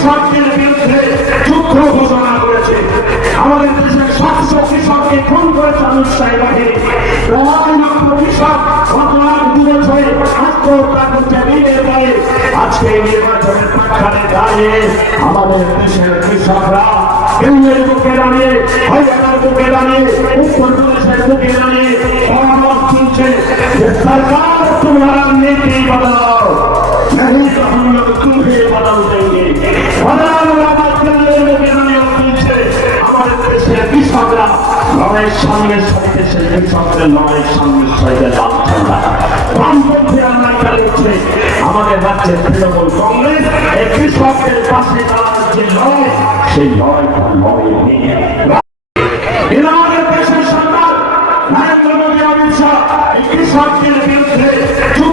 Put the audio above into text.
কৃষকদের বিরুদ্ধে যুদ্ধ ঘোষণা করেছে। আমাদের দেশের 700 কৃষককে খুন করেছে আনুষ্ঠানিক বাহিনী। প্রায় লক্ষ কৃষক ঘটনার বিরোধ হয়ে আত্মহত্যা করছে দিনের গায়ে। আজকে এই নির্বাচনের প্রাক্ষানে দাঁড়িয়ে আমাদের দেশের কৃষকরা কেন্দ্রের বুকে দাঁড়িয়ে, হরিয়ানার বুকে দাঁড়িয়ে, উত্তর প্রদেশের বুকে দাঁড়িয়ে সমাবেশ চলছে যে সরকার तुम्हारा नीति बदलाओ, नहीं तो हम लोग तुम्हें बदल देंगे। हमारे देश के কৃষকরা লড়াইয়ের সঙ্গে সাথে দেশের কৃষকদের লড়াইয়ের সঙ্গে সাথে বামপন্থী আন্দোলন চালিয়েছে। আমাদের রাজ্যের তৃণমূল কংগ্রেস এই কৃষকদের পাশে দাঁড়ানোর যে লড়াই, সেই লড়াইটা লড়াই নিয়ে